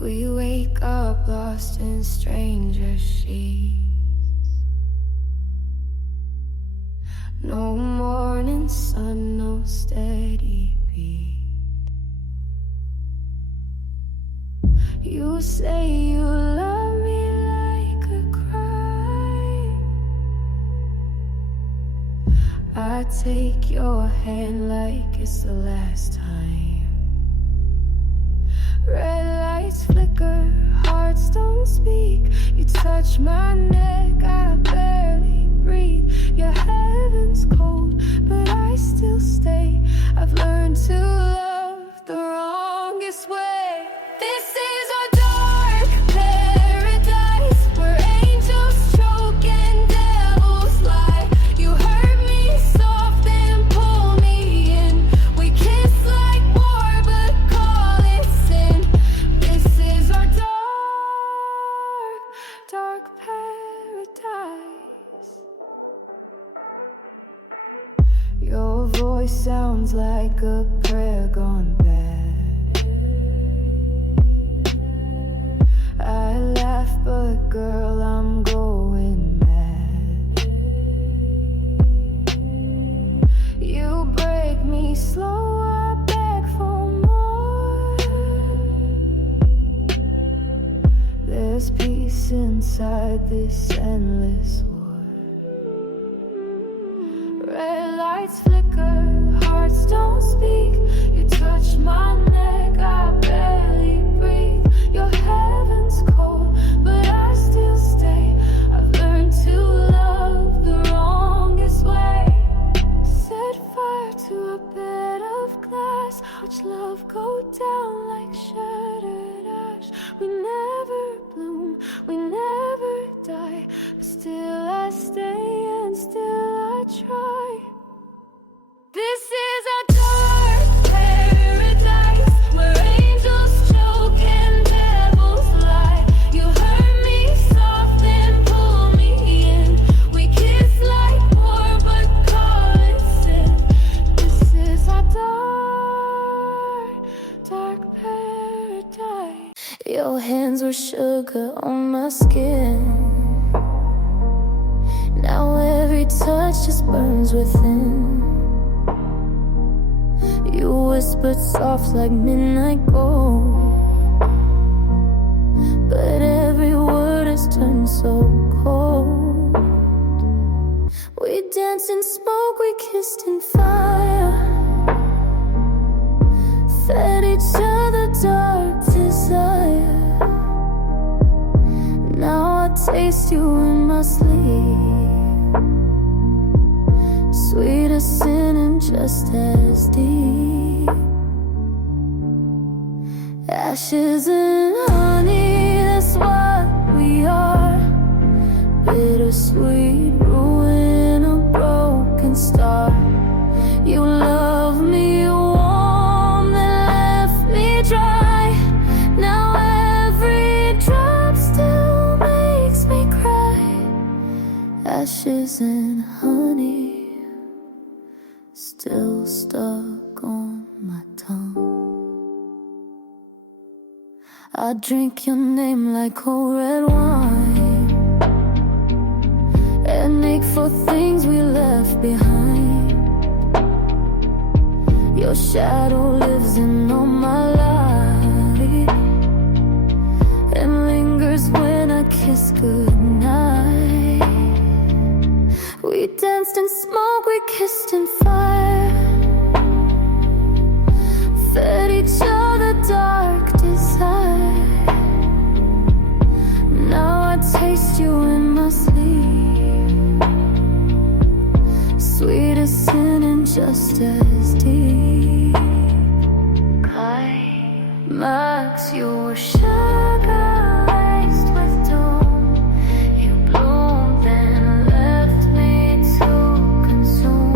We wake up lost in stranger sheets. No morning sun, no steady beat. You say you love me like a crime. I take your hand like it's the last time. Red lights flicker, hearts don't speak. You touch my neck, I barely breathe. Your heaven's cold, but I still stay. I've learned to love the wrongest way. This is our dark paradise, where angels choke and devils lie. You hurt me soft and pull me in. We kiss like war, but call it sin. This is our dark paradise. Your voice sounds like a prayer gone bad. I laugh, but girl, I'm going mad. You break me slow, I beg for more. There's peace inside this endless war. Red lights flicker, hearts don't speak. You touch my neck, I barely breathe. Your heaven's cold, but I still stay. I've learned to love the wrongest way. Set fire to a bed of glass. Watch love go down like shattered ash. We never bloom, we never die, but still I stay and still I try. This is a dark paradise, where angels choke and devils lie. You hurt me soft and pull me in. We kiss like war, but call it sin. This is a dark paradise. Your hands were sugar on my skin. Now every touch just burns within. You whispered soft like midnight gold, but every word has turned so cold. We danced in smoke, we kissed in fire, fed each other dark desire. Now I taste you in my sleep. Sweet as sin and just as deep. Ashes and honey, that's what we are. Bittersweet ruin, a broken star. You love me warm, then left me dry. Now every drop still makes me cry. Ashes and honey, still stuck on my tongue. I drink your name like cold red wine, and ache for things we left behind. Your shadow lives in all my life, and lingers when I kiss goodnight. We danced in smoke, we kissed in fire, fed each other dark desire. Now I taste you in my sleep. Sweet as sin and just as deep. Climax, you were sugar laced with doom. You bloomed then left me to consume.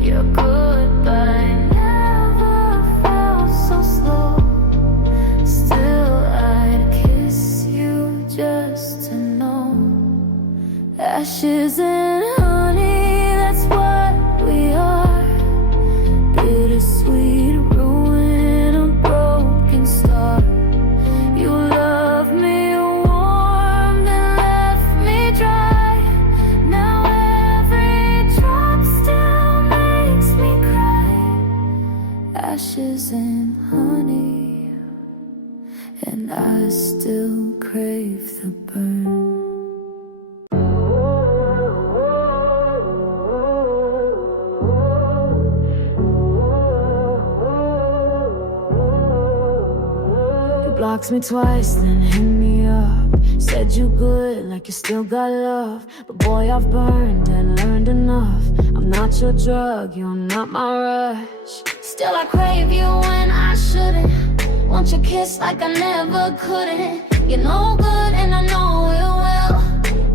Your goodbye never felt so slow. Still I'd kiss you just to know. Ashes and honey, that's what we are. Bittersweet ruin, a broken star. and I still crave the burn. Blocks me twice, then hit me up. Said you good, like you still got love. But boy, I've burned and learned enough. I'm not your drug, you're not my rush. Still I crave you when I shouldn't. Want your kiss like I never couldn't. You're no good and I know it will.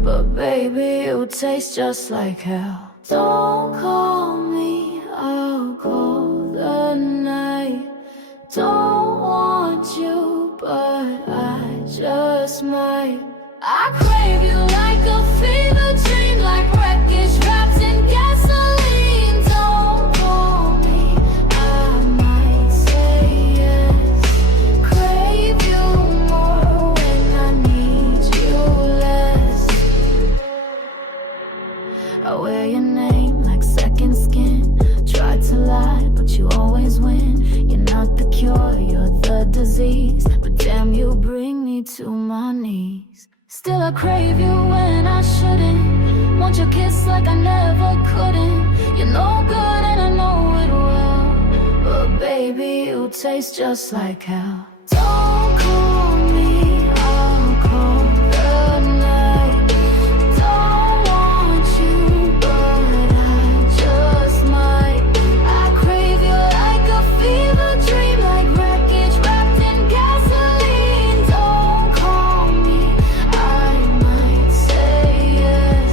But baby, you taste just like hell. Don't call me, I'll call the night. Don't want you, but I just might. I crave you like a fever dream, like wreckage wrapped in gasoline. Don't call me, I might say yes. Crave you more when I need you less. I wear your name like second skin. Tried to lie, but you always win. You're not the cure, you're the disease. But damn, you bring me to my knees. Still I crave you when I shouldn't. Want your kiss like I never couldn't. You're no good and I know it well. But baby, you taste just like hell. Don't call me, I'll call the night. Don't want you, but I just might. I crave you like a fever dream, like wreckage wrapped in gasoline. Don't call me, I might say yes.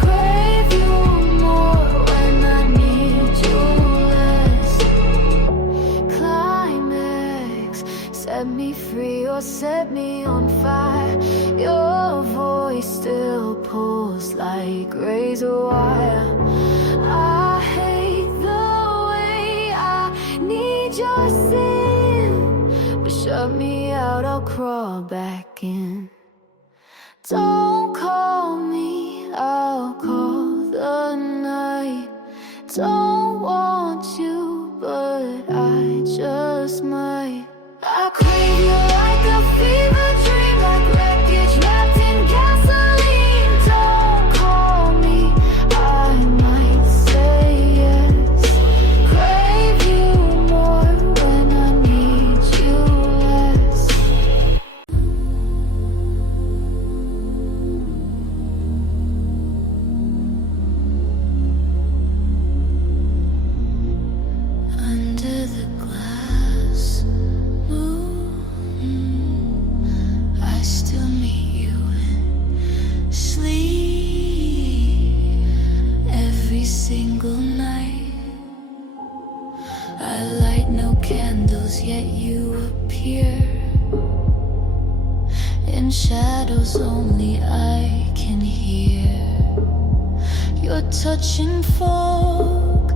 Crave you more when I need you less. Climax, set me free or set me on fire. Your voice still pulls like razor wire. I hate the way I need your sin, but shut me out, I'll crawl back in. Don't call me, I'll call the night. Don't want you, but I just might. I crave you like a fever dream, like wreckage wrapped in gasoline. Don't call me, I might say yes. Crave you more when I need you less. Under the glass moon, I still meet you in sleep every single night. I light no candles, yet you appear in shadows only I can hear. Your touch in fog,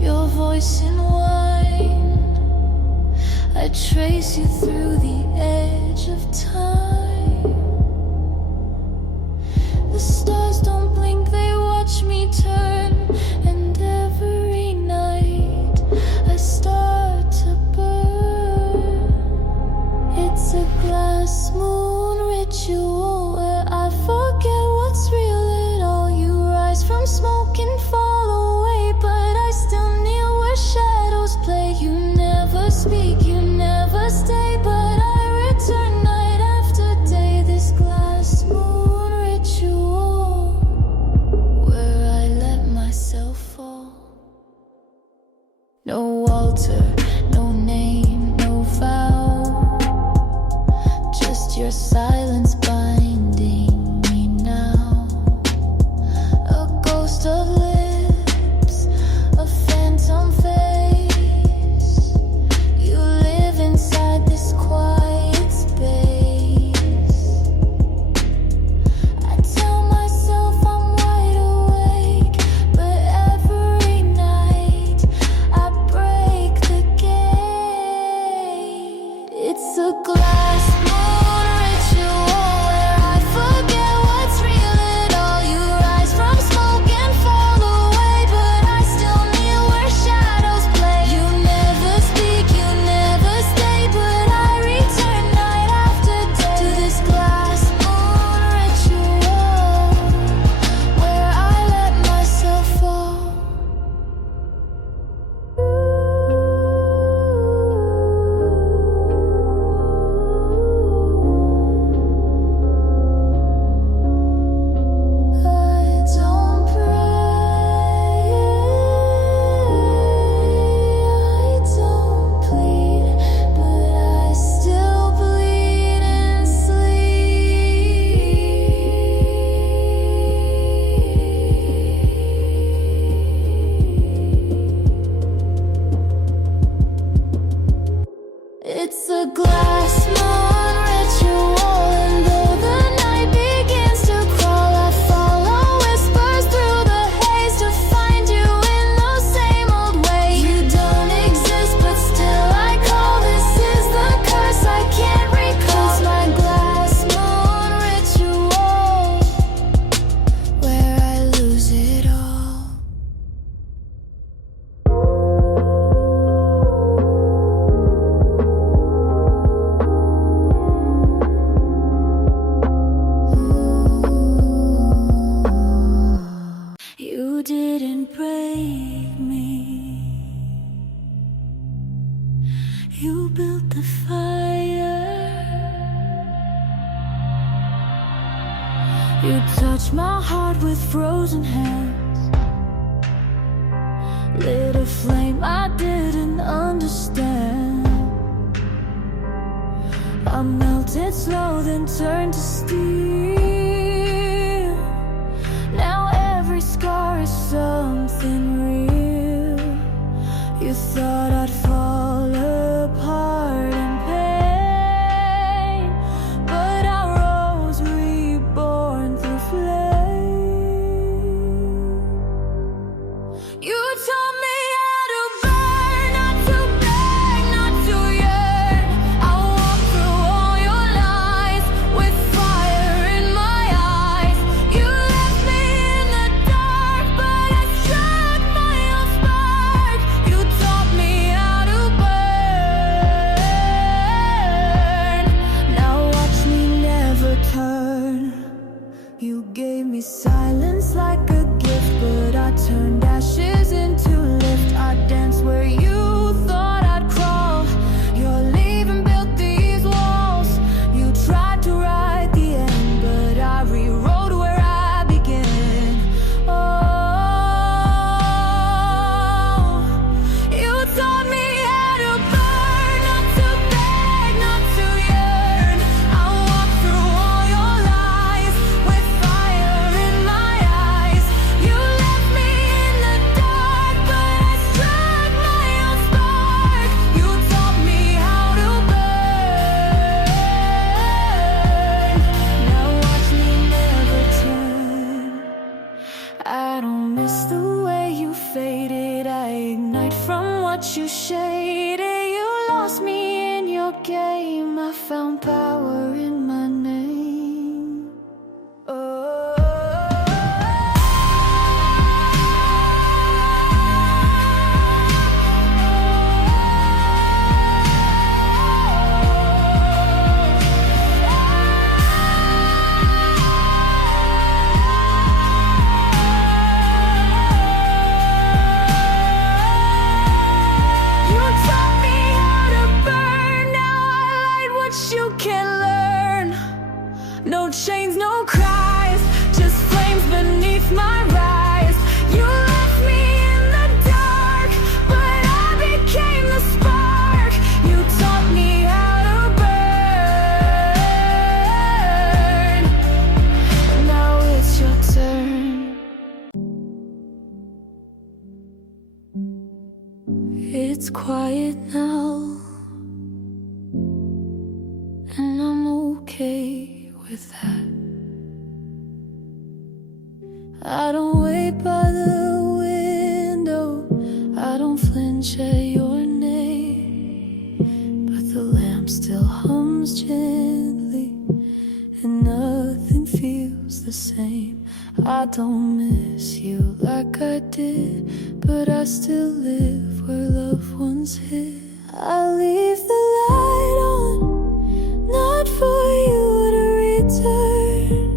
your voice in wine. I trace you through the edge of time. The stars don't blink, they watch me turn. And every night I start to burn. It's a glass moon ritual where I forget what's real at all. You rise from smoke and fall away, but I still kneel where shadows play. You never speak, you never stay, but I return night after day. This glass moon ritual where I let myself fall. No altar, no name, no vow, just your silence binding You touch my heart with frozen hands, lit a flame I didn't understand. I melted slow, then turned to steel. Now every scar is something real. You thought I'd fall apart in pain, but I rose reborn through flame. You taught me how to burn, not to beg, not to yearn. I walked through all your lies with fire in my eyes. You left me in the dark, but I struck my own spark. You taught me how to burn. Now watch me never turn. You gave me silence like a gift, but I turned ashes into lift. I danced where you thought I'd crawl. Your leaving built these walls. You tried to write the end, but I rewrote where I began. Oh, you taught me how to burn, not to beg, not to yearn. I walked through all your lies with fire in my eyes. You left me in the dark, but I struck my own spark. You taught me how to burn. Now watch me never turn. I don't miss the way you faded. I ignite from what you shaded. You lost me in your game. I found power in my name. Oh. You taught me how to burn. Now I light what you can learn. No chains, no cries, just flames beneath my rise. You left me in the dark, but I became the spark. You taught me how to burn. Now it's your turn. It's quiet now, and I'm okay with that. I don't wait by the window, I don't flinch at your name, but the lamp still hums gently, and nothing feels the same. I don't miss you like I did, but I still live where loved ones hid. I leave the light on, not for you to return,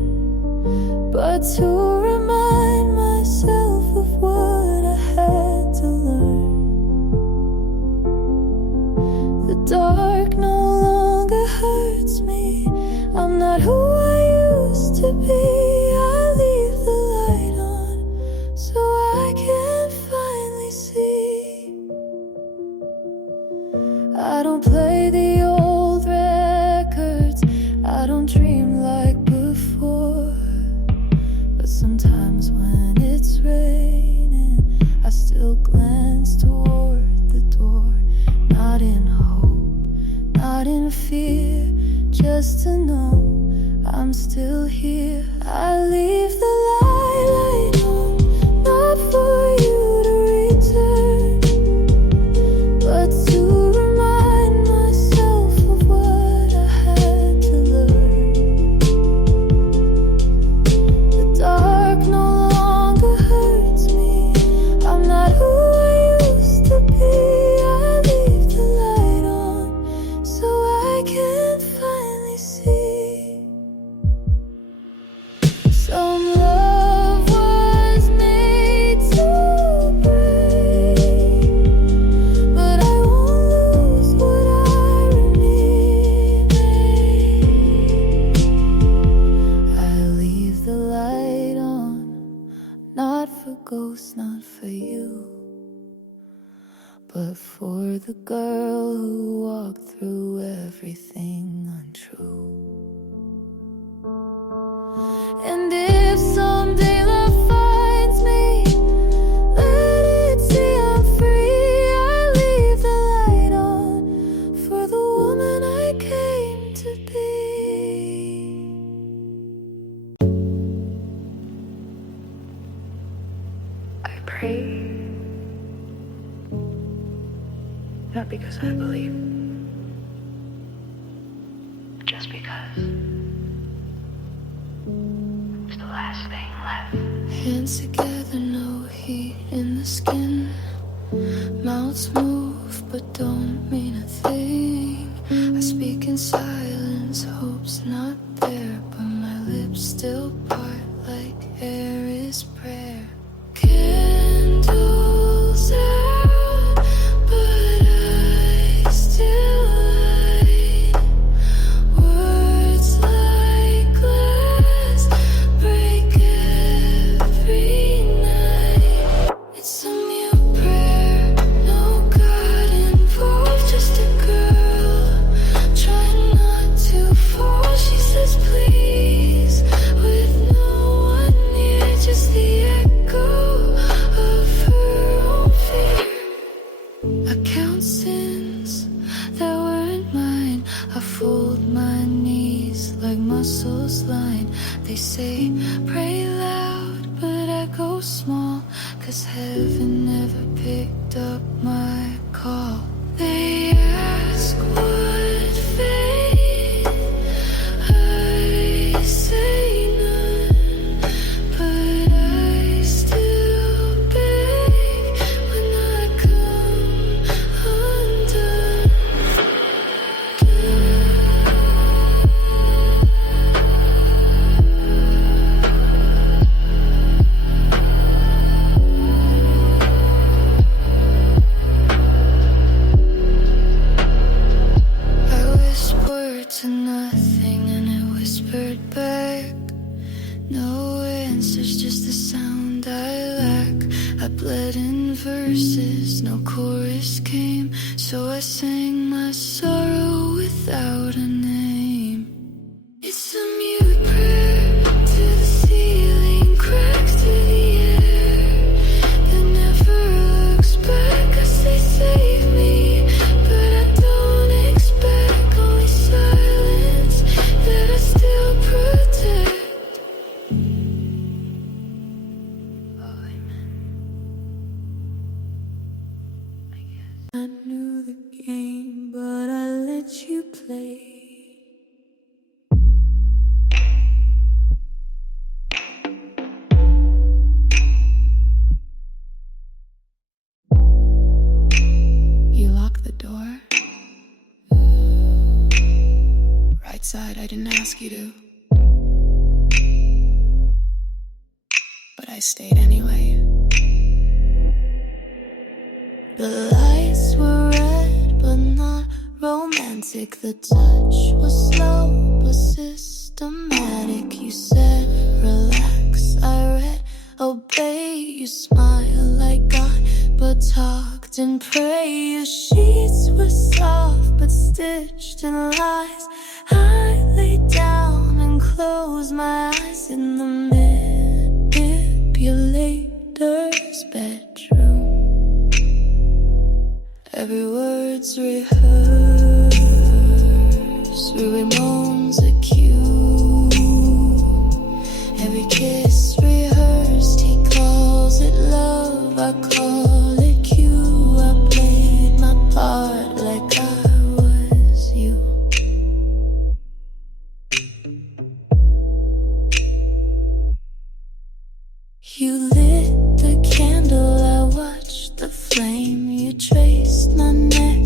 but to remind myself of what I had to learn. The dark no longer hurts me. I'm not who I used to be. I leave the light on so I can finally see. I don't play the old records, I don't dream like before. But sometimes when it's raining, I still glance toward the door. Not in hope, not in fear, just to know I'm still here. I leave the light on, not for you to return, but to remind myself of what I had to learn. The dark no longer hurts me. I'm not who I used to be. I leave the light on so I can finally see some love. the girl who walked through everything untrue. And if someday love finds me, let it see I'm free. I leave the light on for the woman I came to be. I pray, not because I believe, just because it's the last thing left. Hands together, no heat in the skin. Mouths move but don't mean a thing. I speak in silence, hope's not there, but my lips still part like air is prayer. Candles out, but I still light. Words like glass break every night. It's a mute prayer, no God involved, just a girl trying not to fall. She says please with no one near, just the echo of her own fear. I count sins that weren't mine. I fold my knees like muscles line. They say pray loud, but I go small, 'cause heaven never picked up my call. They ask what fate, I say none, but I still beg when I come undone. I whispered to nothing and it whispered back. No answers, just the sound I lack. I bled in verses, no chorus came, so I sang my sorrow without a name. It's a mute prayer to the ceiling, cracks to the air that never looks back. I say save me, but I don't expect only silence that I still protect. Oh, amen. I guess I knew the game, but I let you play. You locked the door. Right side, I didn't ask you to, but I stayed anyway. The lights were red, but not romantic. The touch was slow, but systematic. You said relax, I read obey. You smile like God, but talked and pray. Your sheets were soft, but stitched in lies. I lay down and closed my eyes in the manipulator's bedroom. Every word's rehearsed, every moan's a cue. Every kiss rehearsed, he calls it love, I call it cue. I played my part like I was you. You lit the candle, I watched the flame. You traced my neck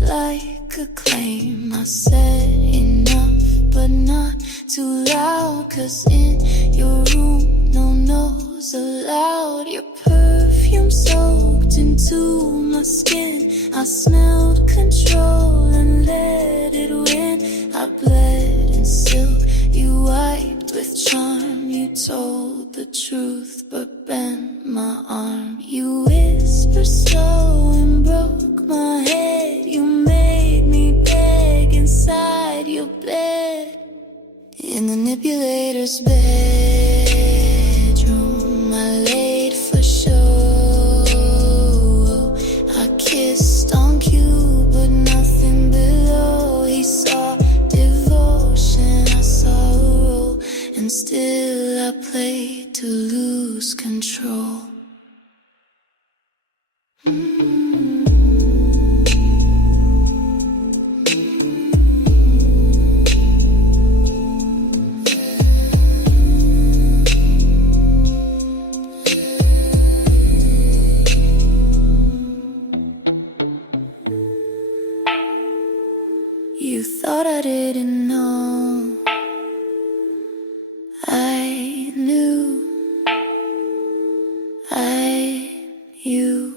like a claim. I said enough, but not too loud, 'cause in your room no no's allowed. Your perfume soaked into my skin. I smelled control and let it win. I bled in silk, you wiped with charm. You told the truth but bent my arm. You whispered slow and broke my head. You made me beg inside your bed. In the manipulator's bedroom, I laid for show. I kissed on cue, but nothing below. He saw devotion, I saw a role, and still I played to lose control. You thought I didn't know. I knew. You.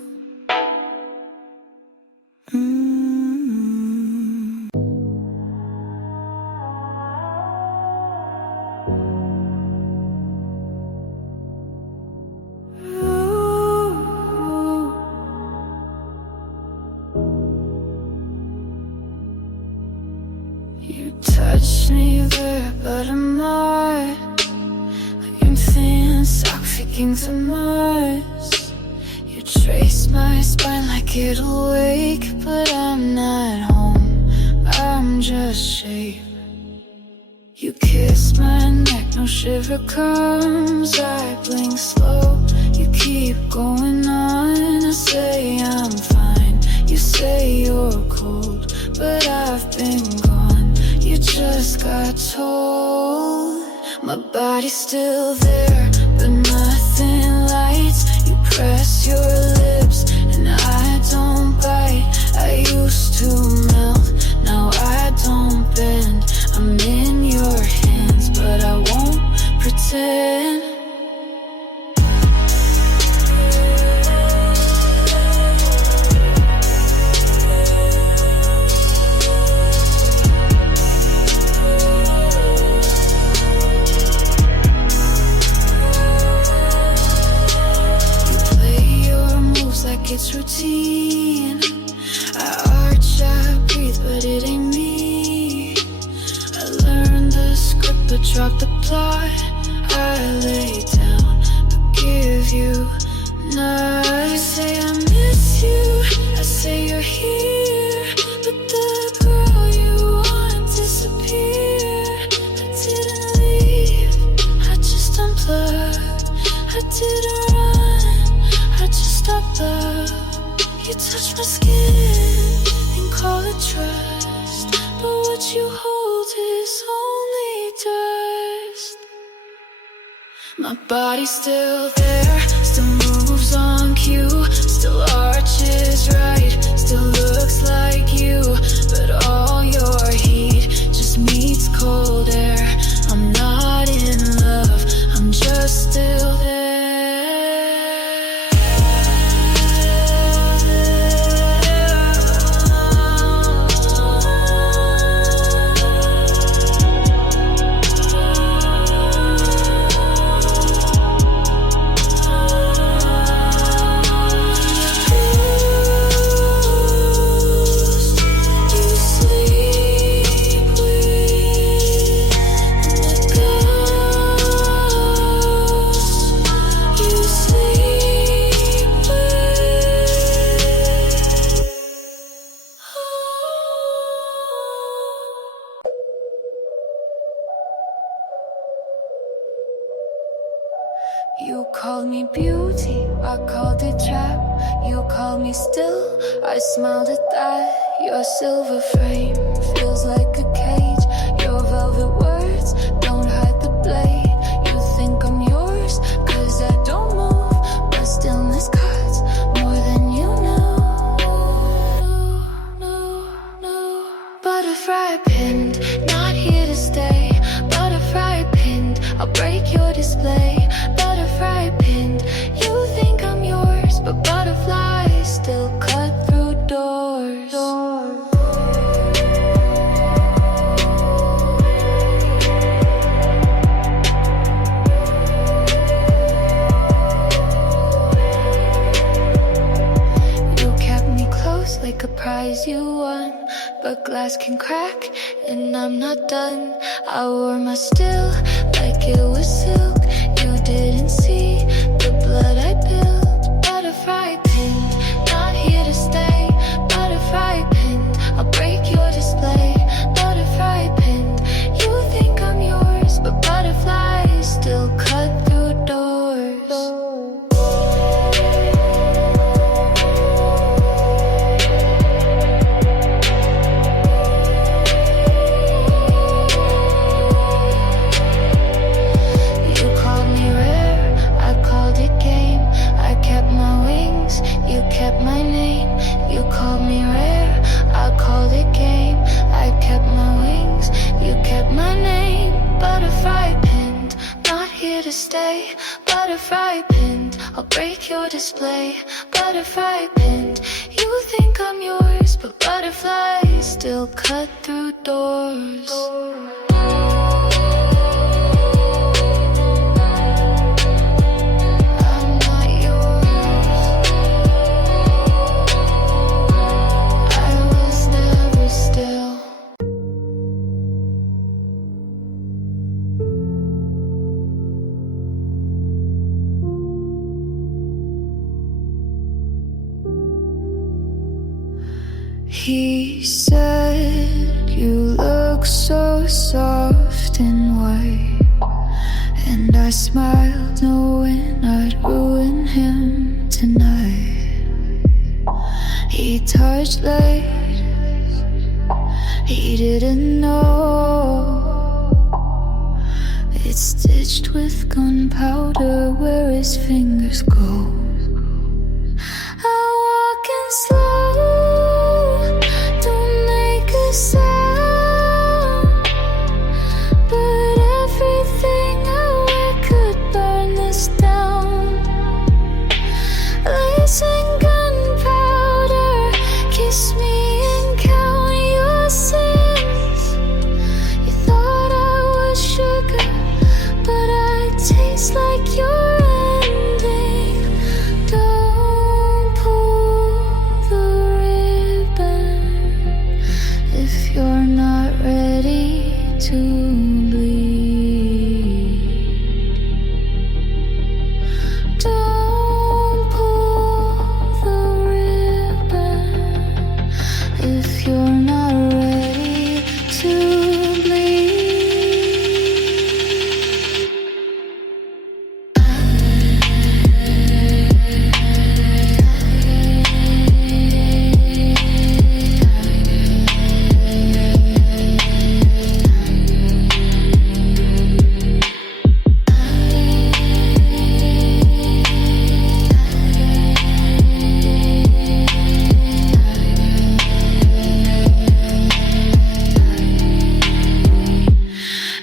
You touch me there, but I'm not. Like I'm thin, sock ficking to Mars. You trace my spine like it'll wake, but I'm not home, I'm just shape. You kiss my neck, no shiver comes. I blink slow, you keep going on. I say I'm fine, you say you're cold, but I've been gone. You just got told. My body's still there, but nothing lights. You press your lips and I don't bite. I used to melt, now I don't bend. I'm in your hands, but I won't pretend. It's routine. I arch, I breathe, but it ain't me. I learned the script, but drop the plot. I lay down, but give you none. You say I miss you, I say you're here, but the girl you want disappeared. I didn't leave, I just unplugged. I didn't run, I just stopped love. You touch my skin and call it trust, but what you hold is only dust. My body's still there, still moves on cue, still arches right, still looks like you, but all your heat just meets cold air. I'm not in love, I'm just still there. You called me beauty, I called it trap. You called me still, I smiled at that. Your silver frame feels like a cage. Your velvet words don't hide the blade. You think I'm yours, cause I don't move, but stillness cuts more than you know. Butterfly pinned, not here to stay. Butterfly pinned, I'll break your display. Butterfly pinned, you think I'm yours, but butterflies still cut through doors. glass can crack, and I'm not done. I wore my still like it was silk. You didn't see the blood I built. Butterfly pinned, not here to stay. Butterfly pinned, I'll break your display. Butterfly pinned, you think I'm yours, but butterflies still cut through doors. Kept my name, you called me rare. I called it game. I kept my wings, you kept my name. Butterfly pinned, not here to stay. Butterfly pinned, I'll break your display. Butterfly pinned, you think I'm yours, but butterflies still cut through doors. He said, you look so soft and white. And I smiled knowing I'd ruin him tonight. He touched late, he didn't know. It's stitched with gunpowder where his fingers go. I'm walking slow, don't make a sound, but everything I wear could burn this down. Lace and gunpowder, kiss me and count your sins. You thought I was sugar, but I taste like your ending. Don't pull the ribbon if you're not ready to bleed. Don't pull the ribbon if you're not ready to bleed.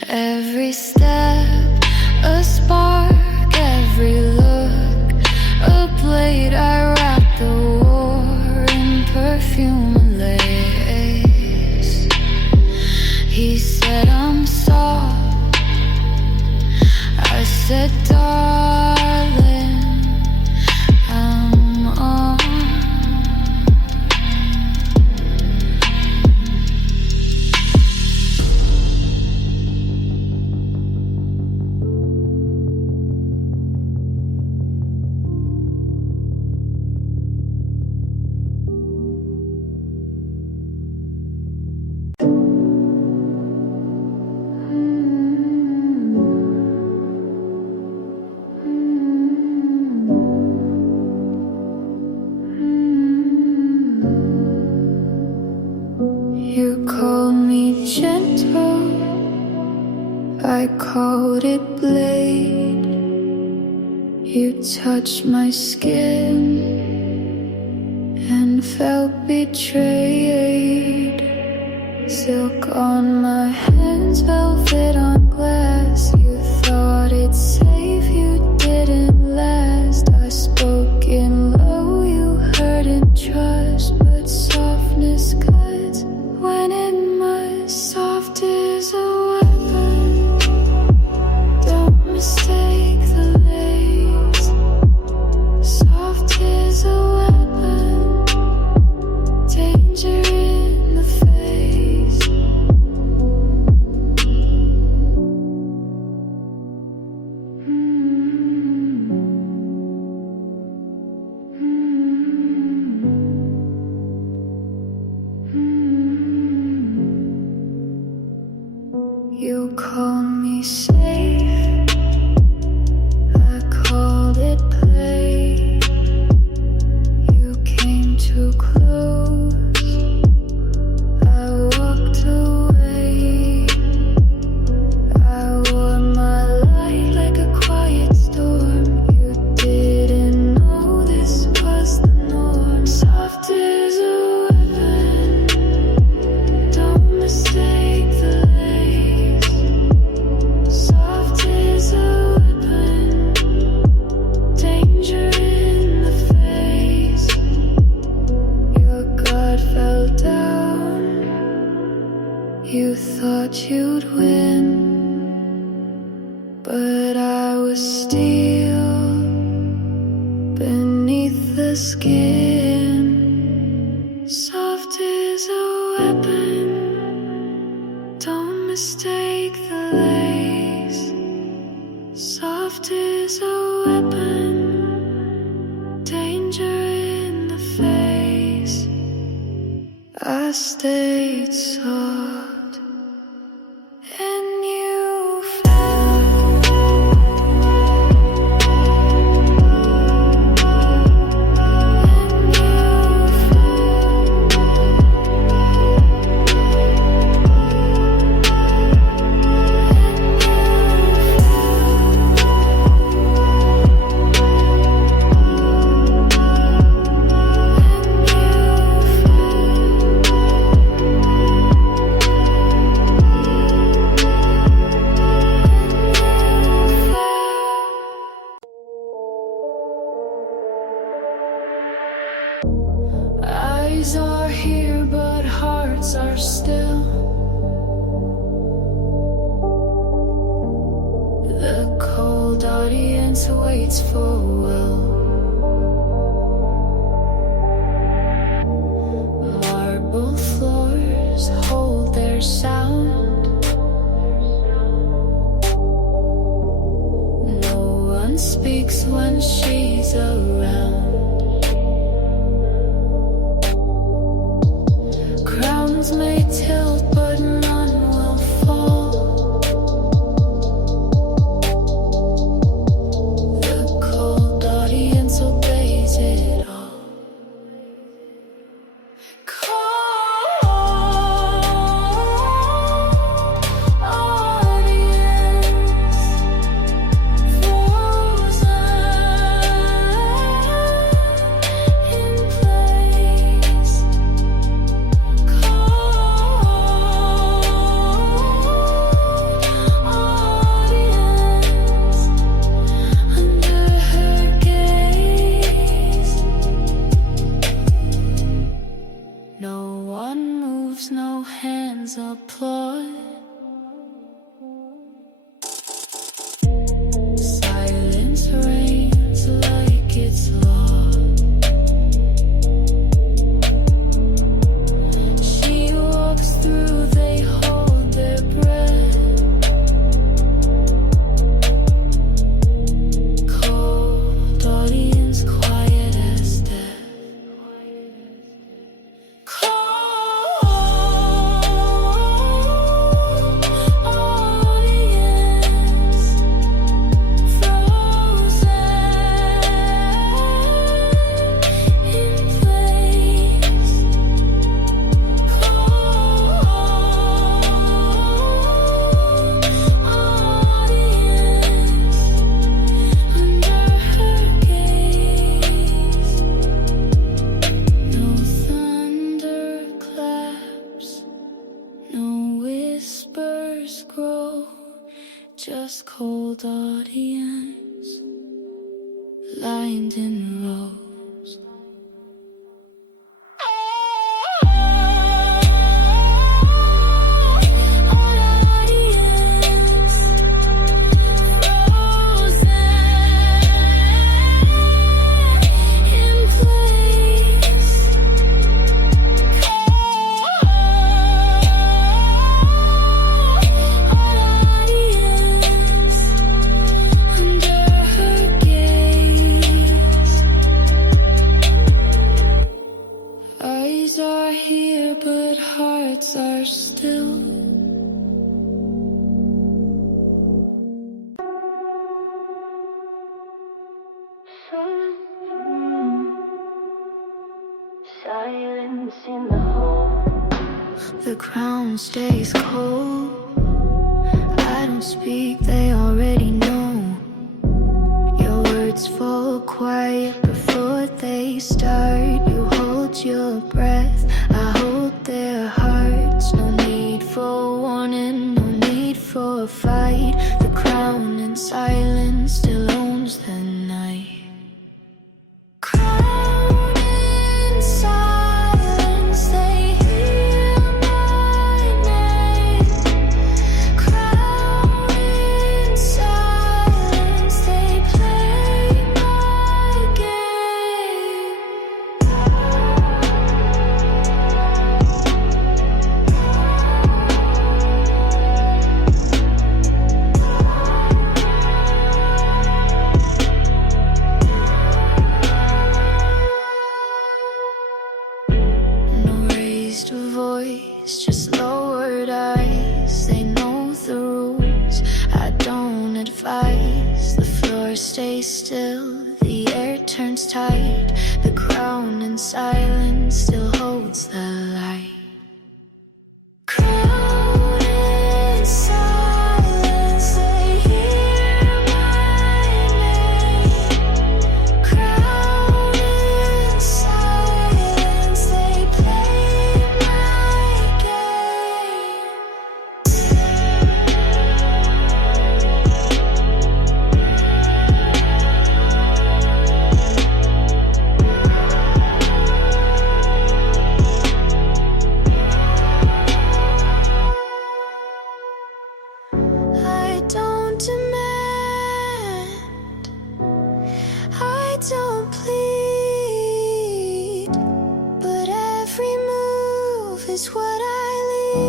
Every step, a spark, every look, a blade. I wrap the war in perfume and lace. He said I'm soft, I said darling, I'm on. You called me gentle, I called it blade. You touched my skin and felt betrayed. Silk on my hands, velvet on glass. You thought it'd save you, didn't last. I spoke in low, you heard in trust, but softness cuts when it must. Soft is a weapon, don't mistake the lace. Soft is a weapon, danger in the face. You called me safe, I called it play. You came too close, I walked away. I wore my light like a quiet storm. You didn't know this was the norm. Soft as a weapon, don't mistake the lace. Soft as a weapon, danger in the face. Your guard fell down, you thought you'd win, but I was steel beneath the skin. Soft as a weapon, don't mistake the lace. Soft as a weapon, danger in the face. I stayed soft and you fell. Eyes are here, but hearts are still. The cold audience waits for will. Marble floors hold their sound. No one speaks when she's around. Crowns may tilt, but none will fall. The cold audience obeys it all. Cold audience, frozen in place. No one moves, no hands applaud. Silence reigns like it's law. She walks through, they hold their breath. Cold audience, quiet as death. Just cold audience, lined in rows. Audience, frozen in place. Audience, under her gaze. the crown stays cold. I don't speak, they already know. Your words fall quiet before they start. You hold your breath, I hold their hearts. No need for warning, no need for a fight. The crown in silence still owns the night. Crown in silence, they hear my name. Crown in silence, they play my game. No raised voice, just lowered eyes. They know the rules, I don't advise. The floor stays still, the air turns tight. The crown in silence still holds the light. Crown in silence, they hear my name. Crown in silence, they play my game. I don't demand, I don't plead, but every move is what I lead.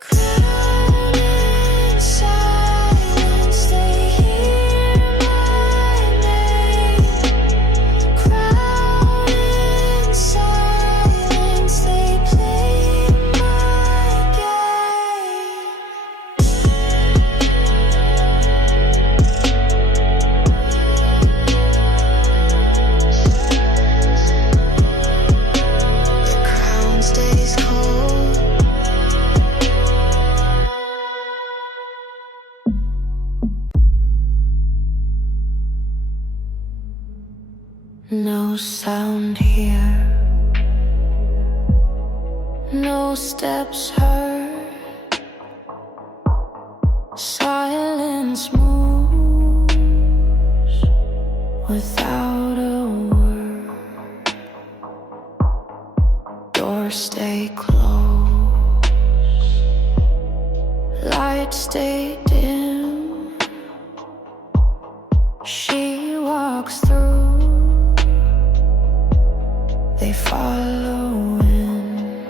Crown in silence, they hear my name. Crown in silence, they play my game. The crown stays cold. No sound here, no steps heard. Silence moves without a word. Doors stay closed, lights stay dim. She walks through, they follow in.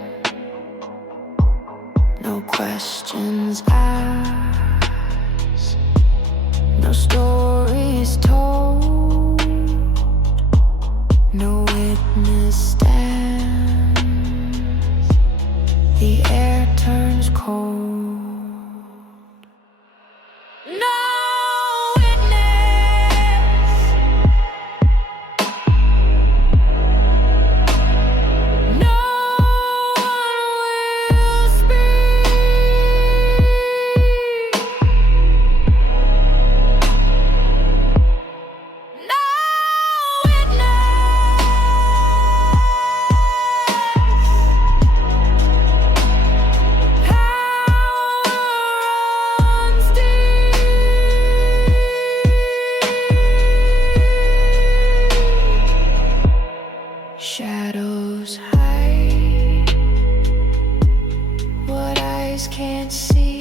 No questions asked, no stories told, no witness stands. The air turns cold. No witness, no one will speak. No witness. Power runs deep. Shadows hide what eyes can't see.